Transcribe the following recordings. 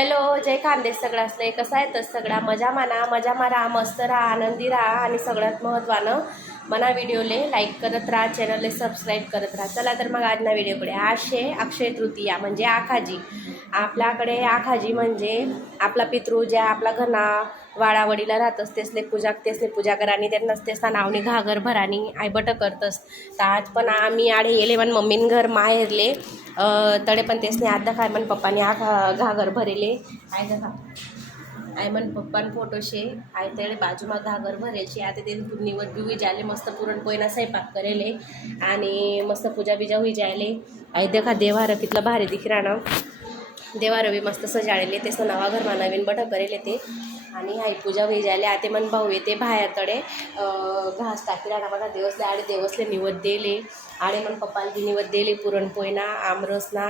Hello जय खानदेश सगळा असलं कसा आहे तर सगळा? मजा माना मजा मारा मस्त राहा आनंदी राहा आणि सगळ्यात महत्त्वानं मना व्हिडिओले लाईक करत राहा चॅनलले सबस्क्राईब करत राहा. चला तर मग आज ना व्हिडिओकडे आशे अक्षय तृतीया म्हणजे आखाजी. आपल्याकडे आखाजी म्हणजे आपला पितृ ज्या आपला घना वाडावडीला राहतस तेसले पूजा तेसले पूजा करा आणि त्यांनाच तेसना नावनी घागर भरानी आयबट करतस. तर आज पण आम्ही आडे येले पण मम्मीन घर माहेरले. तडे पण तेच नाही. आता काय म्हण पप्पाने आ घा- घागर भरेले. आय दखा आय मन पप्पान फोटो शे आय तळे बाजूमा घागर भरेल शे आता ते निवड बी जायले. मस्त पुरणपोळीना स्वयंपाक करेले. आणि मस्त पूजा बिजा होई जायले. आय देखा देवार कितलं भारी दिख राहणं देवार बी मस्त सजाळेले. तेच नवा घरमा नवीन बट करेले ते. आणि आई पूजा होई जायले. आते मन भाऊ येते बाहेर तडे घास टाकी राहणार बघा देवसले आडे देवसले निवद देले. आडे मन पप्पाला निवद दिले देले आमरस आमरसना.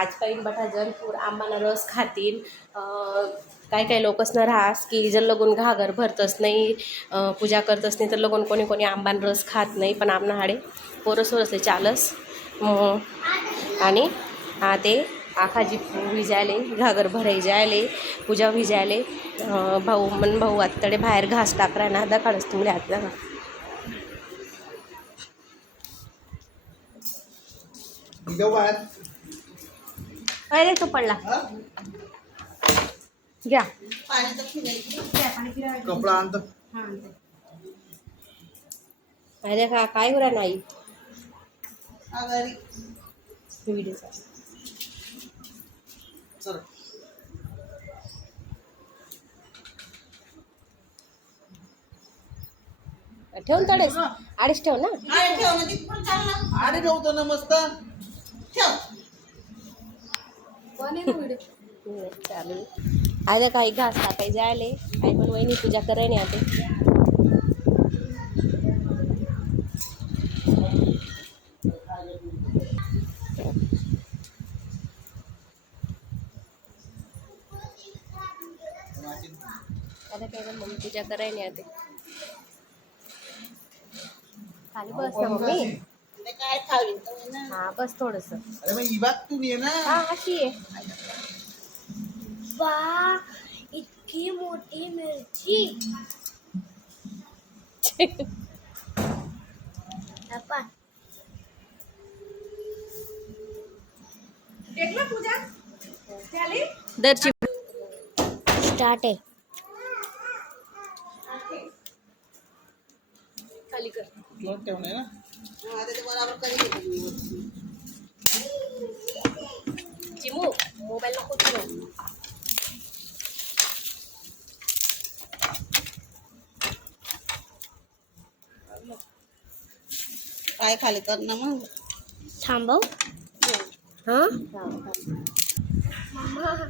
आज पाईन बठा जण पूर आंबाना रस खातीन. काही काय काय राहास की जर लगून घागर भरतच नाही. पूजा करतच नाही तर लगून कोणी कोणी आंबान रस खात नाही. पण आमना हाडे पोरस वरसले चालस. आणि ते आखाजी विजायले घागर भराई जायले पूजा विजायले भाऊ मन भाऊ आतडे बाहेर घास टाकरा ना हात दाखा जाऊ बाहेर अरे तो पडला. हा? घ्या. कपडा आणतो. अरे का काय हो नाही व्हिडिओचा चल. ठेवून तडेच अडीच ठेव ना. आणि ठेवतो ना मस्त. हम्म, चालेल. अरे काही घास टाकाय जायले आई पण वहिनी पूजा कराय नाही आता. आता काय पण मम्मी पूजा कराय नाही आता खाली बस ना मम्मी काय खावी हा बस थोडस. अरे मग इबाग तू ये ना? हा अशी आहे. वा इतकी मोठी मिरची. आपण दरची स्टार्ट आहे. खाली कर. तुला ठेवणे ना? चिमू मोबाईल नको ठेवू. काय खाली कर ना मग. थांबव. हा?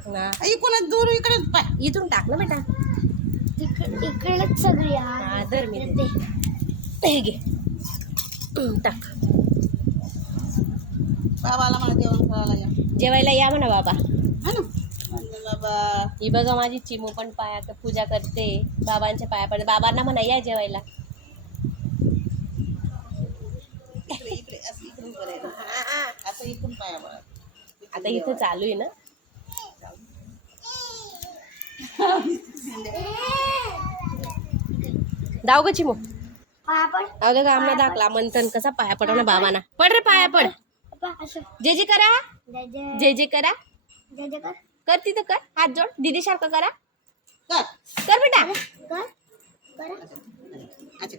ना. इकडून दूर इकडे पाय. इथून टाक ना बेटा. इकडेच सगळी धर मी. हे घे. टाक. बाबाला मला जेवण करायला या. जेवायला या म्हणा बाबा. हा ना. बाबा. ही बघा माझी चिमू पण पाया पूजा करते. बाबांच्या पाया पडते. बाबांना म्हणा या जेवायला. इकडे इकडे असं इकडून करायचं असं इकडून पाया बघा आता इथं चालू आहे ना? दाव ग चिमू. अगं आमना दाखला मंथन कसा पाया पडव ना बाबांना. पड रे पाया पड. जे जे करा. जे जे. करा. कर. तिथं कर. हात जोड. दीदी सारखं करा. कर. कर बेटा. अच्छा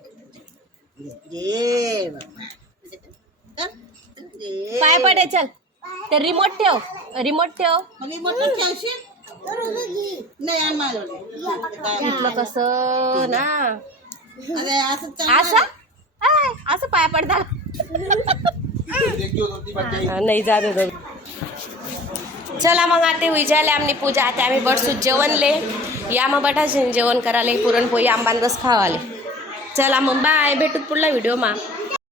बाबा पाय पडे चल. ते रिमोट ठेव. रिमोट ठेव. नाही कसं ना. अरे असं असं? आय, असं पाया बाकी नाही जात होत चला मग आता विचारले आमनी पूजा. आता आम्ही बडसू जेवणले. या मग बटाचे जेवण करायला पुरणपोळी आंबान रस खावाले. चला मग बाय भेटूत पुढला व्हिडिओ मा.